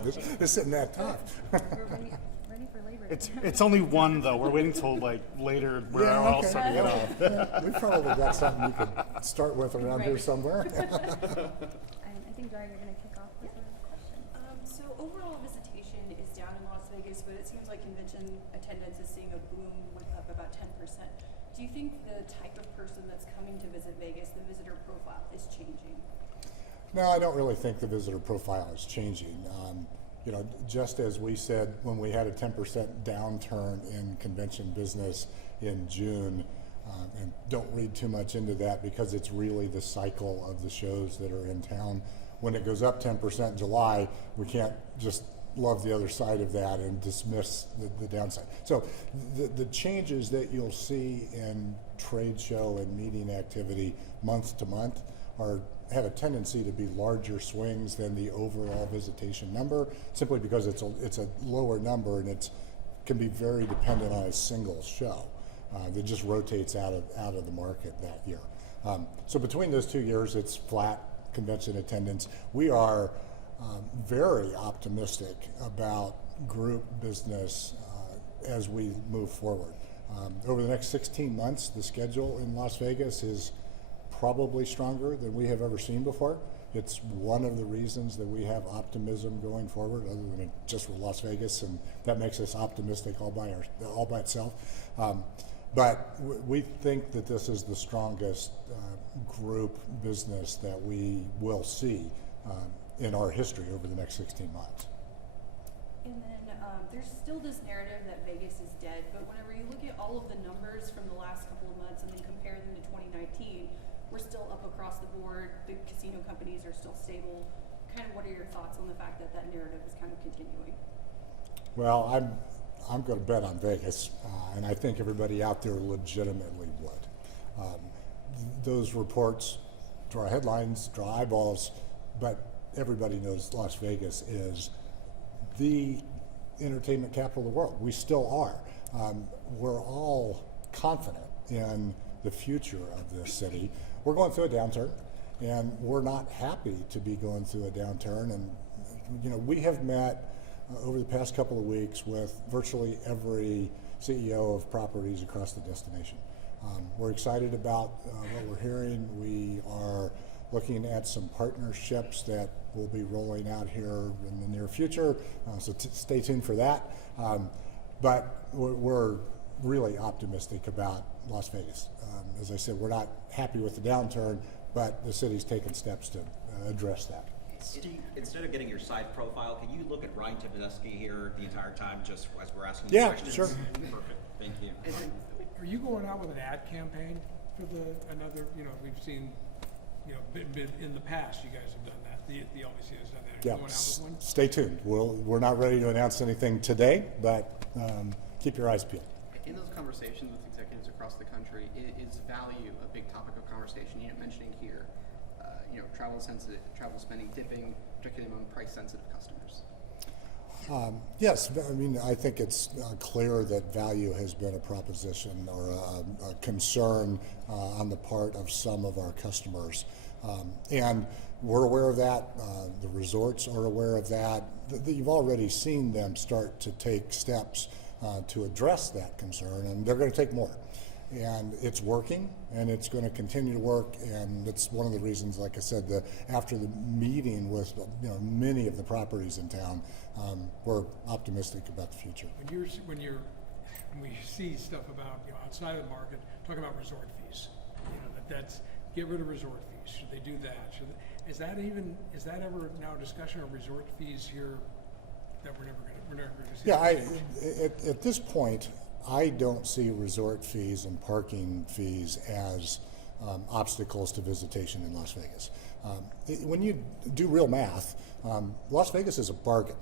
on. This isn't that tough. We're ready for Labor Day. It's only one though. We're waiting till like later. We're all starting to get off. We've probably got something you could start with around here somewhere. I think, Dara, you're going to kick off with a question. So overall visitation is down in Las Vegas, but it seems like convention attendance is seeing a boom with up about 10%. Do you think the type of person that's coming to visit Vegas, the visitor profile, is changing? No, I don't really think the visitor profile is changing. Just as we said when we had a 10% downturn in convention business in June, and don't read too much into that because it's really the cycle of the shows that are in town. When it goes up 10% in July, we can't just love the other side of that and dismiss the downside. So the changes that you'll see in trade show and meeting activity month to month have a tendency to be larger swings than the overall visitation number, simply because it's a lower number and it can be very dependent on a single show that just rotates out of the market that year. So between those 2 years, it's flat convention attendance. We are very optimistic about group business as we move forward. Over the next 16 months, the schedule in Las Vegas is probably stronger than we have ever seen before. It's one of the reasons that we have optimism going forward, other than just with Las Vegas, and that makes us optimistic all by itself. But we think that this is the strongest group business that we will see in our history over the next 16 months. And then there's still this narrative that Vegas is dead, but whenever you look at all of the numbers from the last couple of months and then compare them to 2019, we're still up across the board. The casino companies are still stable. Kind of what are your thoughts on the fact that that narrative is kind of continuing? Well, I'm going to bet on Vegas, and I think everybody out there legitimately would. Those reports draw headlines, draw eyeballs, but everybody knows Las Vegas is the entertainment capital of the world. We still are. We're all confident in the future of this city. We're going through a downturn, and we're not happy to be going through a downturn. And we have met over the past couple of weeks with virtually every CEO of properties across the destination. We're excited about what we're hearing. We are looking at some partnerships that will be rolling out here in the near future, so stay tuned for that. But we're really optimistic about Las Vegas. As I said, we're not happy with the downturn, but the city's taken steps to address that. Instead of getting your side profile, can you look at Ryan Tibinski here the entire time, just as we're asking questions? Sure. Perfect. Thank you. Are you going out with an ad campaign for another? We've seen, in the past, you guys have done that. The LBC has done that. Are you going out with one? Stay tuned. We're not ready to announce anything today, but keep your eyes peeled. In those conversations with executives across the country, is value a big topic of conversation? Mentioning here, travel spending dipping, particularly among price-sensitive customers. Yes, I think it's clear that value has been a proposition or a concern on the part of some of our customers. And we're aware of that. The resorts are aware of that. You've already seen them start to take steps to address that concern, and they're going to take more. And it's working, and it's going to continue to work, and it's one of the reasons, like I said, after the meeting with many of the properties in town, we're optimistic about the future. When we see stuff about outside of the market, talking about resort fees, that's get rid of resort fees. Should they do that? Is that ever now a discussion of resort fees here that we're never going to see? Yeah, at this point, I don't see resort fees and parking fees as obstacles to visitation in Las Vegas. When you do real math, Las Vegas is a bargain.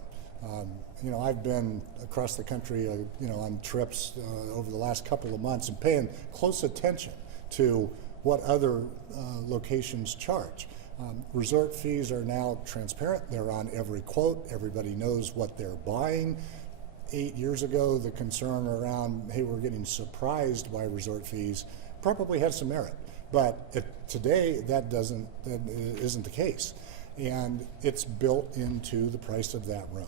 I've been across the country, on trips over the last couple of months and paying close attention to what other locations charge. Resort fees are now transparent. They're on every quote. Everybody knows what they're buying. 8 years ago, the concern around, hey, we're getting surprised by resort fees, probably had some merit. But today, that isn't the case. and it's built into the price of that room.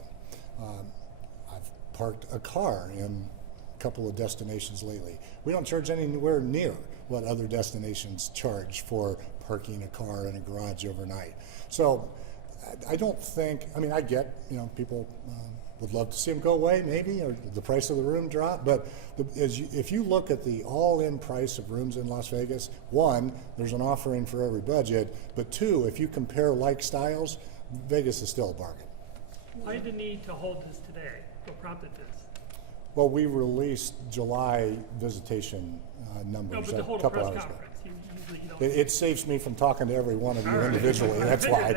I've parked a car in a couple of destinations lately. We don't charge anywhere near what other destinations charge for parking a car in a garage overnight. So I don't think, I mean, I get, people would love to see them go away maybe, or the price of the room drop, but if you look at the all-in price of rooms in Las Vegas, one, there's an offering for every budget, but two, if you compare like styles, Vegas is still a bargain. Why the need to hold this today? What prompted this? Well, we released July visitation numbers No, but the a whole couple press hours ago. conference, usually you don't. It saves me from talking to every one of you All right. individually, that's why.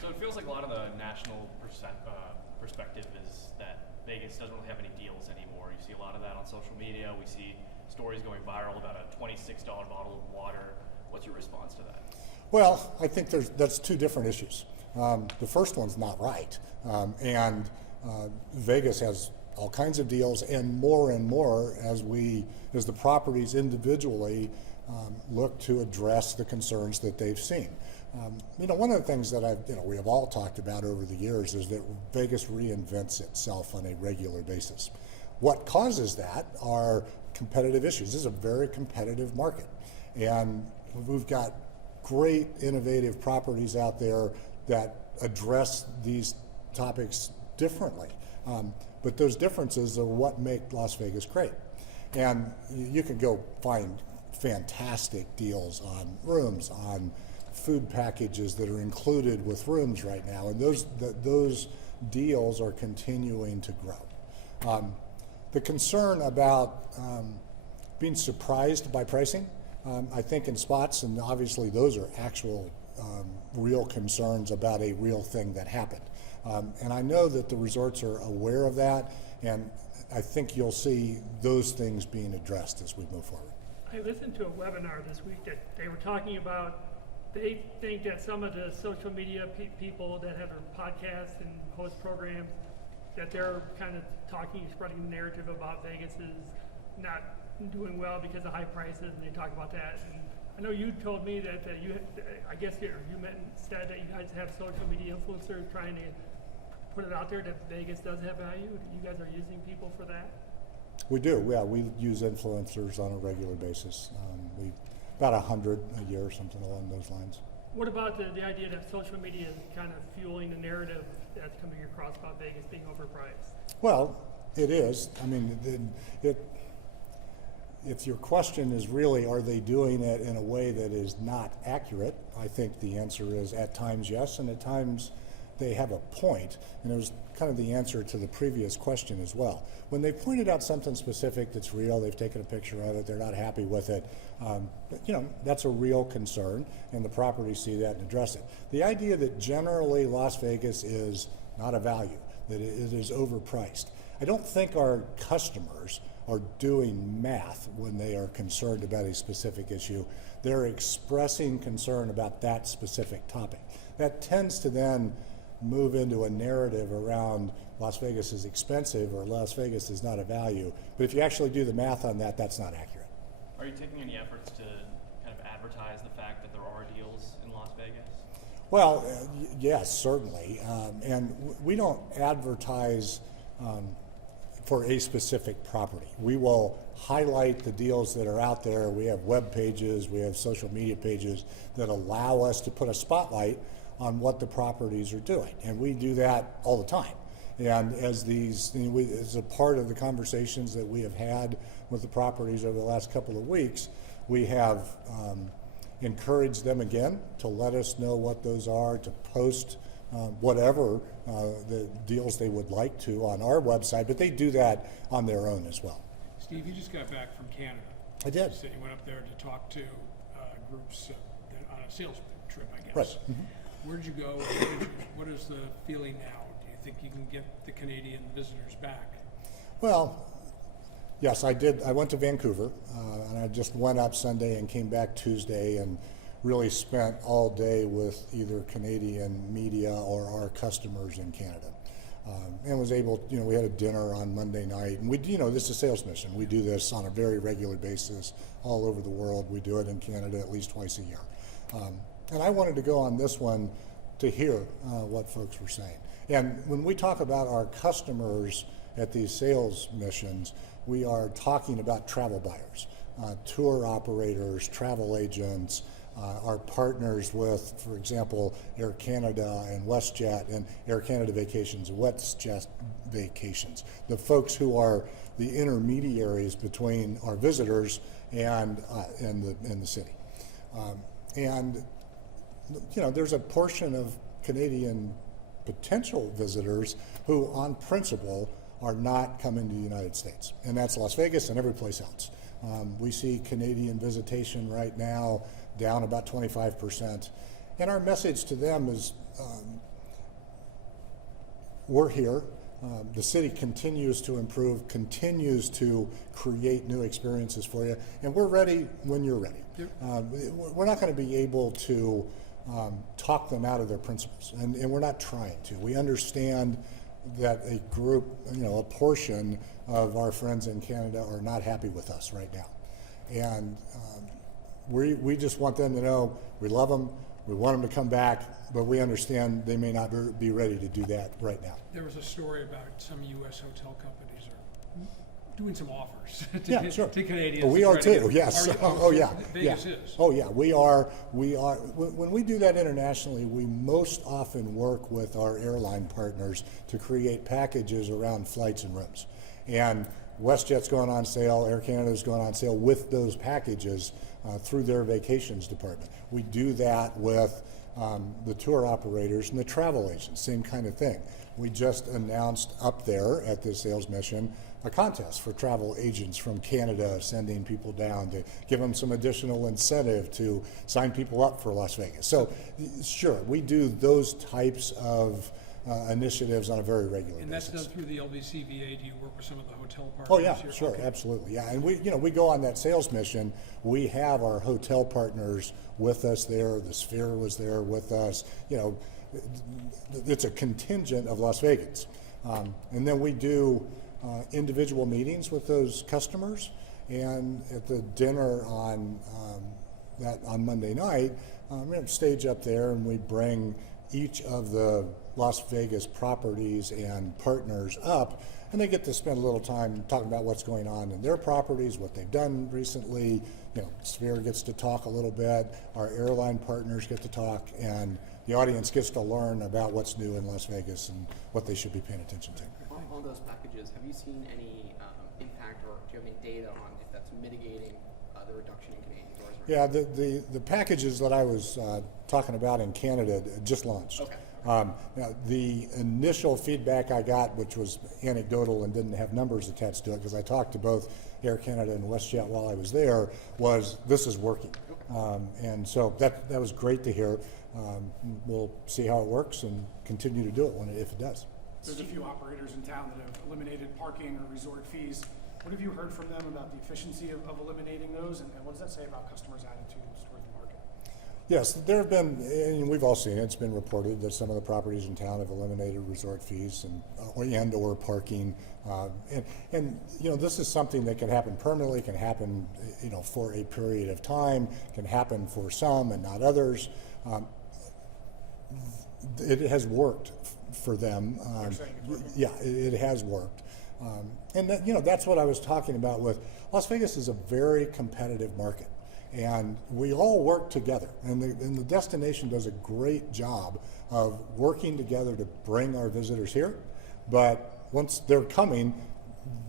So it feels like a lot of the national perspective is that Vegas doesn't really have any deals anymore. You see a lot of that on social media. We see stories going viral about a $26 bottle of water. What's your response to that? Well, I think that's two different issues. The first one's not right, and Vegas has all kinds of deals, and more as the properties individually look to address the concerns that they've seen. One of the things that we have all talked about over the years is that Vegas reinvents itself on a regular basis. What causes that are competitive issues. This is a very competitive market, and we've got great innovative properties out there that address these topics differently. But those differences are what make Las Vegas great. And you can go find fantastic deals on rooms, on food packages that are included with rooms right now, and those deals are continuing to grow. The concern about being surprised by pricing, I think in spots, and obviously those are actual real concerns about a real thing that happened. And I know that the resorts are aware of that, and I think you'll see those things being addressed as we move forward. I listened to a webinar this week that they were talking about, they think that some of the social media people that have their podcasts and host programs, that they're kind of spreading the narrative about Vegas is not doing well because of high prices, and they talk about that. And I know you told me that said that you guys have social media influencers trying to put it out there that Vegas does have value. You guys are using people for that? We do, yeah. We use influencers on a regular basis. About 100 a year, something along those lines. What about the idea that social media is kind of fueling the narrative that's coming across about Vegas being overpriced? Well, it is. I mean, if your question is really, are they doing it in a way that is not accurate, I think the answer is at times yes, and at times they have a point. And it was kind of the answer to the previous question as well. When they pointed out something specific that's real, they've taken a picture of it, they're not happy with it, that's a real concern, and the properties see that and address it. The idea that generally Las Vegas is not a value, that it is overpriced. I don't think our customers are doing math when they are concerned about a specific issue. They're expressing concern about that specific topic. That tends to then move into a narrative around Las Vegas is expensive or Las Vegas is not a value. But if you actually do the math on that, that's not accurate. Are you taking any efforts to kind of advertise the fact that there are deals in Las Vegas? Well, yes, certainly. And we don't advertise for a specific property. We will highlight the deals that are out there. We have web pages, we have social media pages that allow us to put a spotlight on what the properties are doing. And we do that all the time. And as as a part of the conversations that we have had with the properties over the last couple of weeks, we have encouraged them again to let us know what those are, to post whatever the deals they would like to on our website, but they do that on their own as well. Steve, you just got back from Canada. I did. You said you went up there to talk to groups on a sales trip, I guess. Right. Mm-hmm. Where did you go? What is the feeling now? Do you think you can get the Canadian visitors back? Well, yes, I did. I went to Vancouver, and I just went up Sunday and came back Tuesday and really spent all day with either Canadian media or our customers in Canada. And was able, we had a dinner on Monday night, and this is a sales mission. We do this on a very regular basis all over the world. We do it in Canada at least twice a year. And I wanted to go on this one to hear what folks were saying. And when we talk about our customers at these sales missions, we are talking about travel buyers, tour operators, travel agents, our partners with, for example, Air Canada and WestJet, and Air Canada Vacations, WestJet Vacations, the folks who are the intermediaries between our visitors and the city. And you know, there's a portion of Canadian potential visitors who, on principle, are not coming to the United States, and that's Las Vegas and every place else. We see Canadian visitation right now down about 25%, and our message to them is we're here. The city continues to improve, continues to create new experiences for you, and we're ready when you're ready. We're not going to be able to talk them out of their principles, and we're not trying to. We understand that a group, you know, a portion of our friends in Canada are not happy with us right now. And we just want them to know we love them, we want them to come back, but we understand they may not be ready to do that right now. There was a story about some U.S. hotel companies are doing some offers to Canadians. Well, we are too, yes. Yeah. Vegas is. Oh yeah, we are. When we do that internationally, we most often work with our airline partners to create packages around flights and rooms. And WestJet's going on sale, Air Canada's going on sale with those packages through their vacations department. We do that with the tour operators and the travel agents, same kind of thing. We just announced up there at this sales mission a contest for travel agents from Canada, sending people down to give them some additional incentive to sign people up for Las Vegas. So sure, we do those types of initiatives on a very regular basis. And that's done through the LVCVA. Do you work with some of the hotel partners? Oh yeah, here? sure, Okay. absolutely, yeah. And we go on that sales mission. We have our hotel partners with us there. The Sphere was there with us. You know, it's a contingent of Las Vegas, and then we do individual meetings with those customers. And at the dinner on Monday night, we have a stage up there, and we bring each of the Las Vegas properties and partners up, and they get to spend a little time talking about what's going on in their properties, what they've done recently. You know, Sphere gets to talk a little bit, our airline partners get to talk, and the audience gets to learn about what's new in Las Vegas and what they should be paying attention to. On those packages, have you seen any impact, or do you have any data on if that's mitigating the reduction in Canadian tourism? Yeah, the packages that I was talking about in Canada just launched. Okay. Now, the initial feedback I got, which was anecdotal and didn't have numbers attached to it, because I talked to both Air Canada and WestJet while I was there, was this is working. And so that was great to hear. We'll see how it works and continue to do it if it does. There's a few operators in town that have eliminated parking or resort fees. What have you heard from them about the efficiency of eliminating those, and what does that say about customers' attitudes toward the market? Yes, there have been, and we've all seen it, it's been reported that some of the properties in town have eliminated resort fees and or parking. And you know, this is something that can happen permanently, can happen, you know, for a period of time, can happen for some and not others. It has worked for them. Yeah, it has worked. And that, you know, that's what I was talking about with Las Vegas is a very competitive market, and we all work together, and the destination does a great job of working together to bring our visitors here. But once they're coming,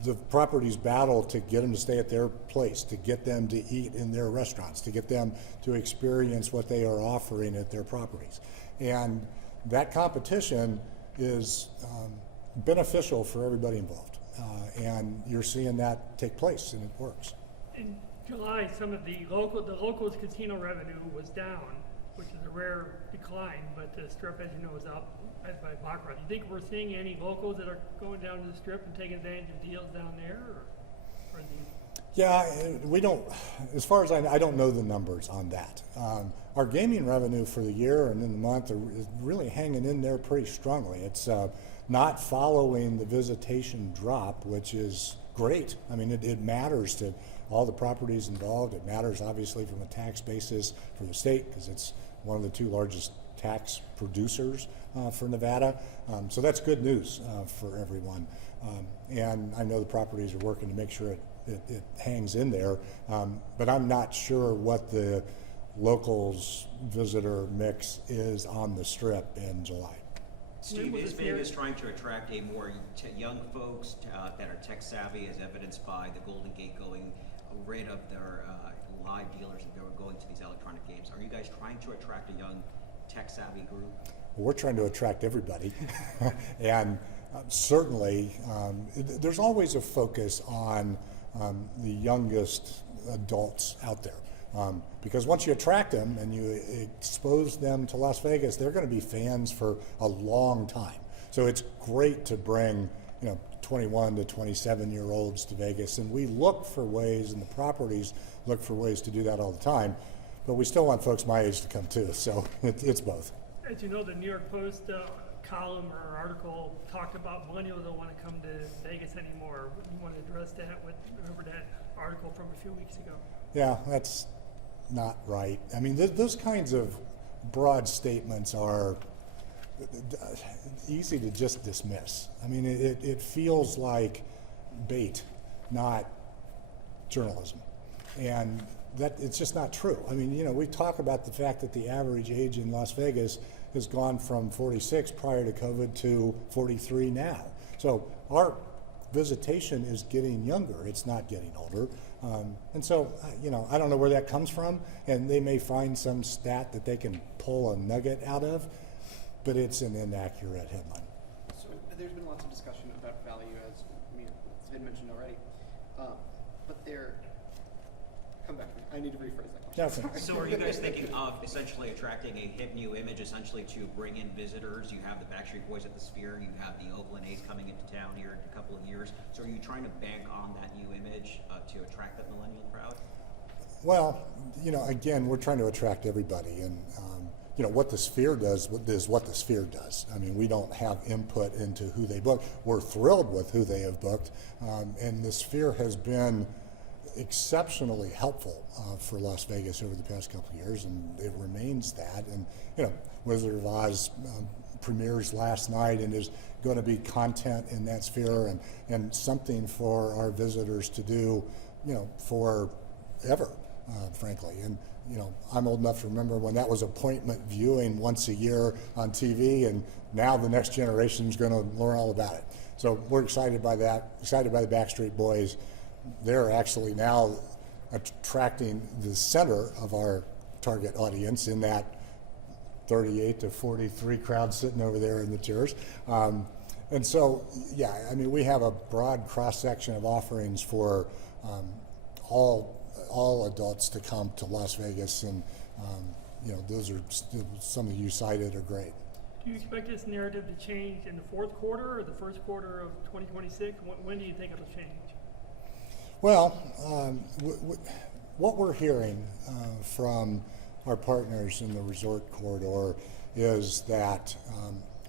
the properties battle to get them to stay at their place, to get them to eat in their restaurants, to get them to experience what they are offering at their properties. And that competition is beneficial for everybody involved. And you're seeing that take place, and it works. In July, some of the locals casino revenue was down, which is a rare decline, but the Strip, as you know, is up by baccarat. Do you think we're seeing any locals that are going down to the Strip and taking advantage of deals down there, or Yeah, we don't, as far as I don't know the numbers on that. Our gaming revenue for the year and in the month is really hanging in there pretty strongly. It's not following the visitation drop, which is great. I mean, it matters to all the properties involved. It matters, obviously, from a tax basis for the state, because it's one of the 2 largest tax producers for Nevada. So that's good news for everyone. And I know the properties are working to make sure it hangs in there, but I'm not sure what the locals visitor mix is on the Strip in July. Steve, is Vegas trying to attract a more young folks that are tech savvy, as evidenced by the Golden Gate going rid of their live dealers that they were going to these electronic games? Are you guys trying to attract a young tech savvy group? We're trying to attract everybody. And certainly, there's always a focus on the youngest adults out there. Because once you attract them and you expose them to Las Vegas, they're going to be fans for a long time. So it's great to bring, 21 to 27-year-olds to Vegas, and we look for ways, and the properties look for ways to do that all the time. But we still want folks my age to come too, so it's both. As you know, the New York Post column or article talked about millennials don't want to come to Vegas anymore. You want to address that with, remember that article from a few weeks ago? Yeah, that's not right. I mean, those kinds of broad statements are easy to just dismiss. I mean, it feels like bait, not journalism. And that it's just not true. I mean, we talk about the fact that the average age in Las Vegas has gone from 46 prior to COVID to 43 now. So our visitation is getting younger. It's not getting older. And so, I don't know where that comes from, and they may find some stat that they can pull a nugget out of, but it's an inaccurate headline. So there's been lots of discussion about value, as it's been mentioned already. But come back to me. I need to rephrase that question. Yeah, So are you guys thinking of essentially attracting a hip new image, essentially to bring in visitors? You have the Backstreet Boys at the Sphere, you have the Oakland A's coming into town here in a couple of years. So are you trying to bank on that new image to attract that millennial crowd? Well, again, we're trying to attract everybody, and what the Sphere does is what the Sphere does. I mean, we don't have input into who they book. We're thrilled with who they have booked, and the Sphere has been exceptionally helpful for Las Vegas over the past couple of years, and it remains that. And Wizard of Oz premieres last night, and there's going to be content in that Sphere and something for our visitors to do, forever, frankly. And I'm old enough to remember when that was appointment viewing once a year on TV, and now the next generation is going to learn all about it. So we're excited by that. Excited by the Backstreet Boys. They're actually now attracting the center of our target audience in that 38 to 43 crowd sitting over there in the chairs. And so, yeah, I mean, we have a broad cross-section of offerings for all adults to come to Las Vegas, and those are some of you cited are great. Do you expect this narrative to change in the fourth quarter or the first quarter of 2026? When do you think it'll change? Well, what we're hearing from our partners in the resort corridor is that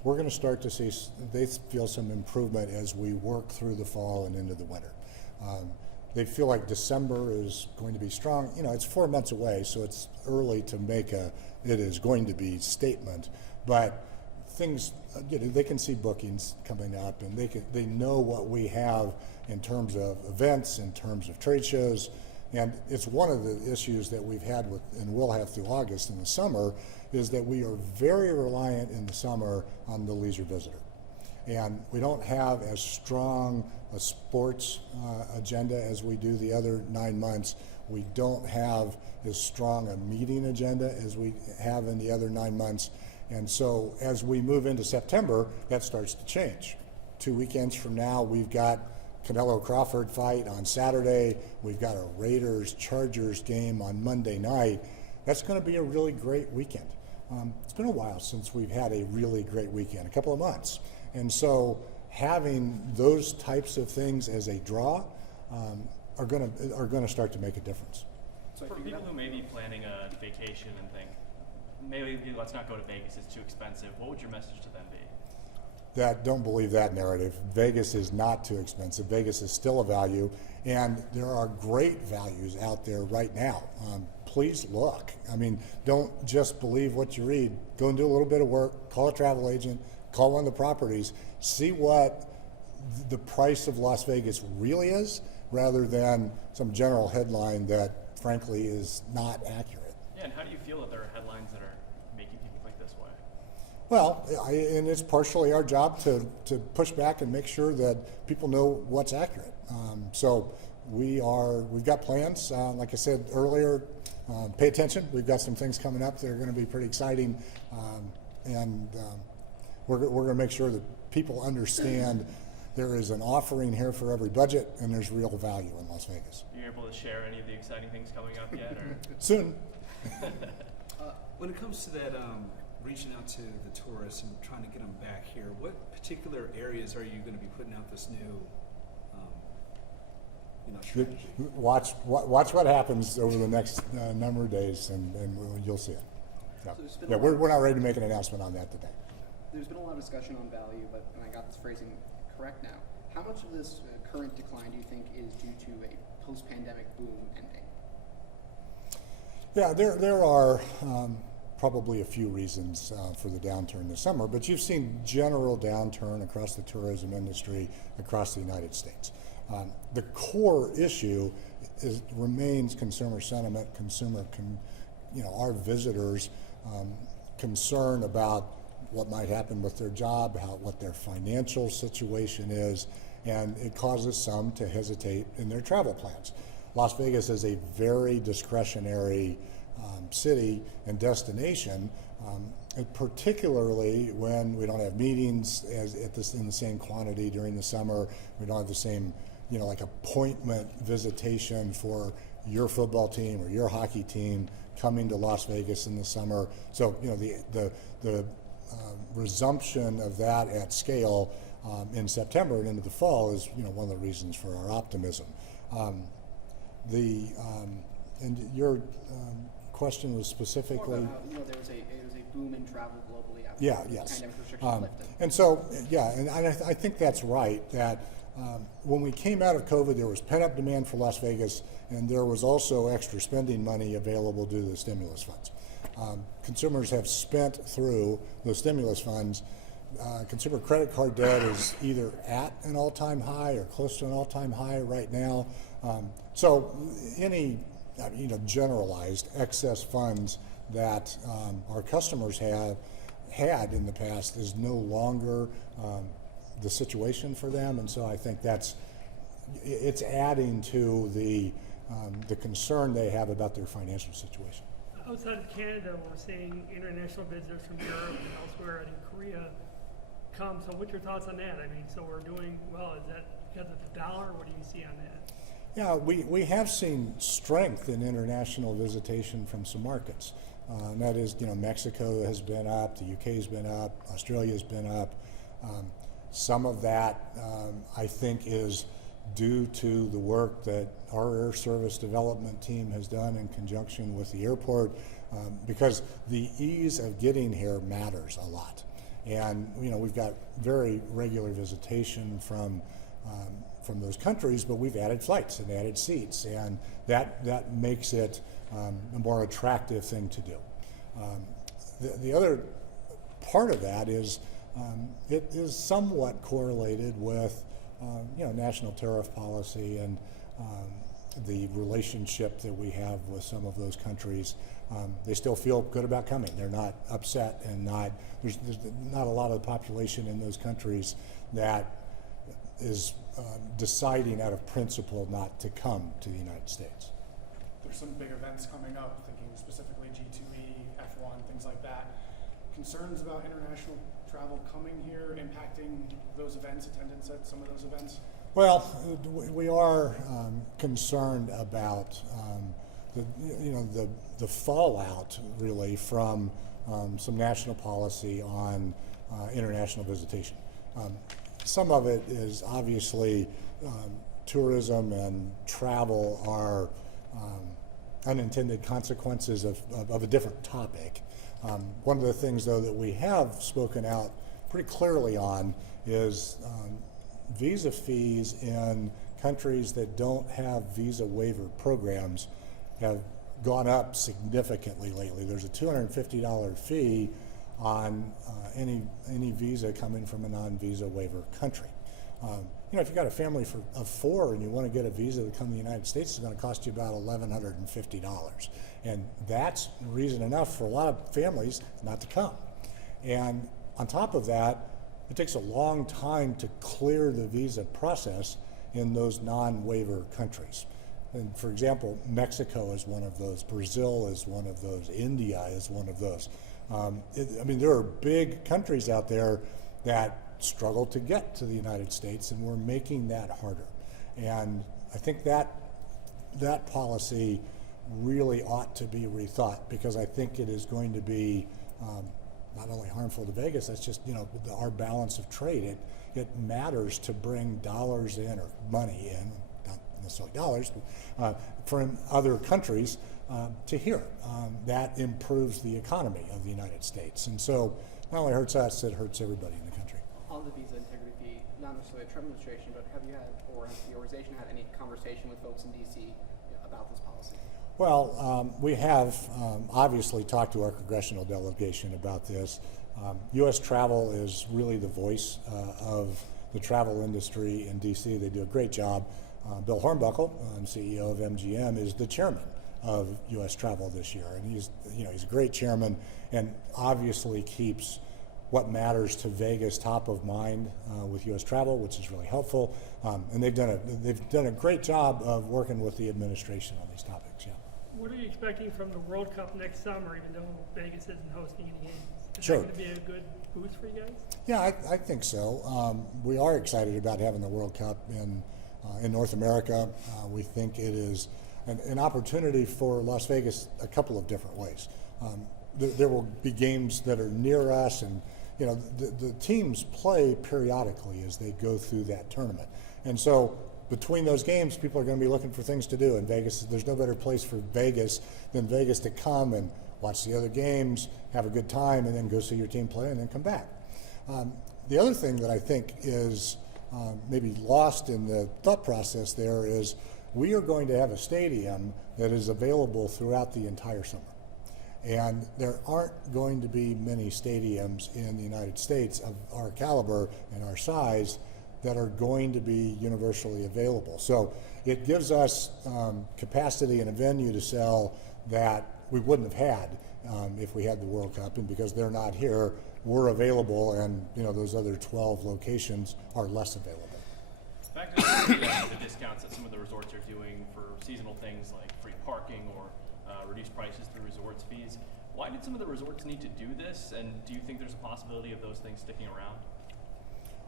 we're going to start to see, they feel some improvement as we work through the fall and into the winter. They feel like December is going to be strong. It's 4 months away, so it's early to make it is going to be statement, but things, they can see bookings coming up, and they know what we have in terms of events, in terms of trade shows, and it's one of the issues that we've had with, and will have through August in the summer, is that we are very reliant in the summer on the leisure visitor. And we don't have as strong a sports agenda as we do the other 9 months. We don't have as strong a meeting agenda as we have in the other 9 months. And so as we move into September, that starts to change. 2 weekends from now, we've got Canelo Crawford fight on Saturday. We've got a Raiders-Chargers game on Monday night. That's going to be a really great weekend. It's been a while since we've had a really great weekend, a couple of months. And so having those types of things as a draw are going to start to make a difference. So for people who may be planning a vacation and think, maybe let's not go to Vegas, it's too expensive, what would your message to them be? That don't believe that narrative. Vegas is not too expensive. Vegas is still a value, and there are great values out there right now. please look. I mean, don't just believe what you read. Go and do a little bit of work, call a travel agent, call one of the properties, see what the price of Las Vegas really is, rather than some general headline that frankly is not accurate. Yeah, and how do you feel that there are headlines that are making people think this way? Well, and it's partially our job to push back and make sure that people know what's accurate. So we've got plans. Like I said earlier, pay attention. We've got some things coming up that are going to be pretty exciting, and we're going to make sure that people understand there is an offering here for every budget, and there's real value in Las Vegas. Are you able to share any of the exciting things coming up yet? Or? Soon. When it comes to that, reaching out to the tourists and trying to get them back here, what particular areas are you going to be putting out this new, strategy? Watch what happens over the next number of days, and you'll see it. Yeah, we're not ready to make an announcement on that today. There's been a lot of discussion on value, and I got this phrasing correct now. How much of this current decline do you think is due to a post-pandemic boom ending? Yeah, there are probably a few reasons for the downturn this summer, but you've seen general downturn across the tourism industry across the United States. The core issue remains consumer sentiment, our visitors' concern about what might happen with their job, what their financial situation is, and it causes some to hesitate in their travel plans. Las Vegas is a very discretionary city and destination, and particularly when we don't have meetings in the same quantity during the summer. We don't have the same, like appointment visitation for your football team or your hockey team coming to Las Vegas in the summer. So, the resumption of that at scale in September and into the fall is, one of the reasons for our optimism. And your question was specifically. More about how, there was a boom in travel globally after Yes. pandemic restrictions lifted. And so, and I think that's right, that when we came out of COVID, there was pent-up demand for Las Vegas, and there was also extra spending money available due to the stimulus funds. Consumers have spent through those stimulus funds. Consumer credit card debt is either at an all-time high or close to an all-time high right now. So any generalized excess funds that our customers have had in the past is no longer the situation for them, and so I think it's adding to the concern they have about their financial situation. Outside of Canada, we're seeing international visitors from Europe and elsewhere and in Korea come. So what's your thoughts on that? I mean, so we're doing well. Is that because of the dollar? What do you see on that? Yeah, we have seen strength in international visitation from some markets. And that is, Mexico has been up, the UK has been up, Australia's been up. Some of that, I think, is due to the work that our air service development team has done in conjunction with the airport, because the ease of getting here matters a lot. And we've got very regular visitation from those countries, but we've added flights and added seats, and that makes it a more attractive thing to do. The other part of that is it is somewhat correlated with national tariff policy and the relationship that we have with some of those countries. They still feel good about coming. They're not upset, and there's not a lot of the population in those countries that is deciding out of principle not to come to the United States. There's some big events coming up, thinking specifically G2E, F1, things like that. Concerns about international travel coming here, impacting those events, attendance at some of those events? Well, we are concerned about the fallout really from some national policy on international visitation. Some of it is obviously tourism and travel are unintended consequences of a different topic. One of the things, though, that we have spoken out pretty clearly on is visa fees in countries that don't have visa waiver programs have gone up significantly lately. There's a $250 fee on any visa coming from a non-visa waiver country. If you've got a family of 4 and you want to get a visa to come to the United States, it's going to cost you about $1,150. And that's reason enough for a lot of families not to come. And on top of that, it takes a long time to clear the visa process in those non-waiver countries. And for example, Mexico is one of those, Brazil is one of those, India is one of those. There are big countries out there that struggle to get to the United States, and we're making that harder. And I think that policy really ought to be rethought, because I think it is going to be not only harmful to Vegas, that's just, our balance of trade. It matters to bring dollars in, or money in, not necessarily dollars, but from other countries to here. That improves the economy of the United States. And so not only hurts us, it hurts everybody in the country. On the visa integrity fee, not necessarily the Trump administration, but have you had, or has the organization had any conversation with folks in D.C. about this policy? Well, we have obviously talked to our congressional delegation about this. U.S. Travel is really the voice of the travel industry in D.C. They do a great job. Bill Hornbuckle, CEO of MGM, is the chairman of U.S. Travel this year, and he's a great chairman, and obviously keeps what matters to Vegas top of mind with U.S. Travel, which is really helpful. And they've done a great job of working with the administration on these topics. Yeah. What are you expecting from the World Cup next summer, even though Vegas isn't hosting any games? Is Sure. that going to be a good boost for you guys? Yeah, I think so. We are excited about having the World Cup in North America. We think it is an opportunity for Las Vegas a couple of different ways. There will be games that are near us, and the teams play periodically as they go through that tournament. And so between those games, people are going to be looking for things to do in Vegas. There's no better place for Vegas than Vegas to come and watch the other games, have a good time, and then go see your team play and then come back. The other thing that I think is maybe lost in the thought process there is we are going to have a stadium that is available throughout the entire summer. And there aren't going to be many stadiums in the United States of our caliber and our size that are going to be universally available. So it gives us capacity in a venue to sell that we wouldn't have had if we had the World Cup, and because they're not here, we're available, and those other 12 locations are less available. Back to the discounts that some of the resorts are doing for seasonal things like free parking or reduced prices through resorts fees. Why did some of the resorts need to do this, and do you think there's a possibility of those things sticking around?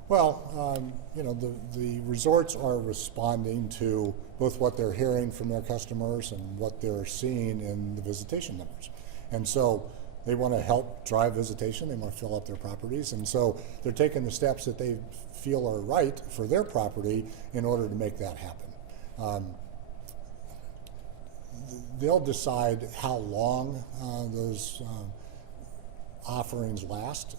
Well, the resorts are responding to both what they're hearing from their customers and what they're seeing in the visitation numbers. And so they want to help drive visitation, they want to fill up their properties, and so they're taking the steps that they feel are right for their property in order to make that happen. They'll decide how long those offerings last.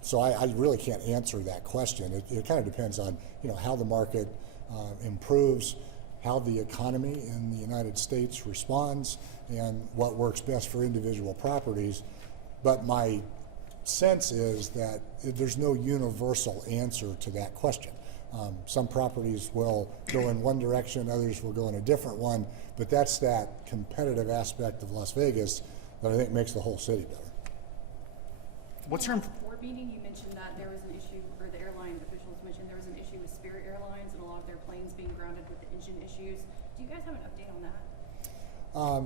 So I really can't answer that question. It kind of depends on how the market improves, how the economy in the United States responds, and what works best for individual properties. But my sense is that there's no universal answer to that question. Some properties will go in one direction, others will go in a different one, but that's that competitive aspect of Las Vegas that I think makes the whole city better. What's your board meeting? You mentioned that there was an issue, or the airline officials mentioned there was an issue with Spirit Airlines and a lot of their planes being grounded with the engine issues. Do you guys have an update on that?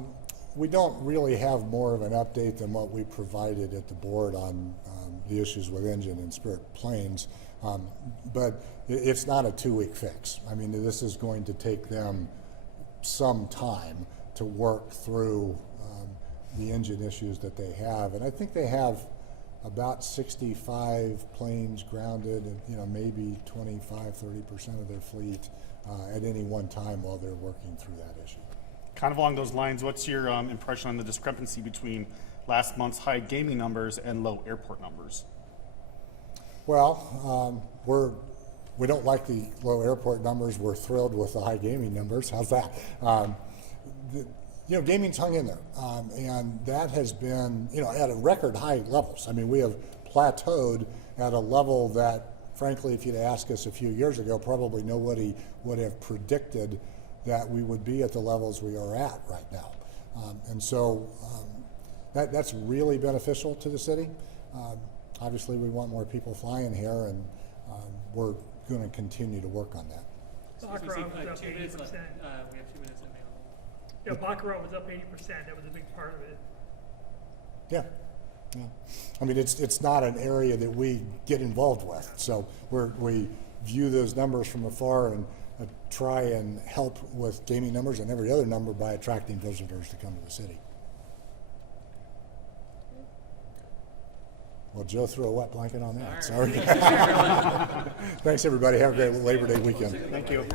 We don't really have more of an update than what we provided at the board on the issues with engine and Spirit planes, but it's not a 2-week fix. I mean, this is going to take them some time to work through the engine issues that they have, and I think they have about 65 planes grounded, and maybe 25-30% of their fleet at any one time while they're working through that issue. Kind of along those lines, what's your impression on the discrepancy between last month's high gaming numbers and low airport numbers? Well, we don't like the low airport numbers. We're thrilled with the high gaming numbers. How's that? gaming's hung in there, and that has been, at a record high levels. I mean, we have plateaued at a level that, frankly, if you'd asked us a few years ago, probably nobody would have predicted that we would be at the levels we are at right now. And so that's really beneficial to the city. Obviously, we want more people flying here, and we're going to continue to work on that. Baccarat was up 80%. We have 2 minutes available. Yeah, Baccarat was up 80%. That was a big part of it. Yeah. I mean, it's not an area that we get involved with, so we view those numbers from afar and try and help with gaming numbers and every other number by attracting visitors to come to the city. Well, Joe threw a wet blanket on that. Sorry. Thanks, everybody. Have a great Labor Day weekend. Thank you.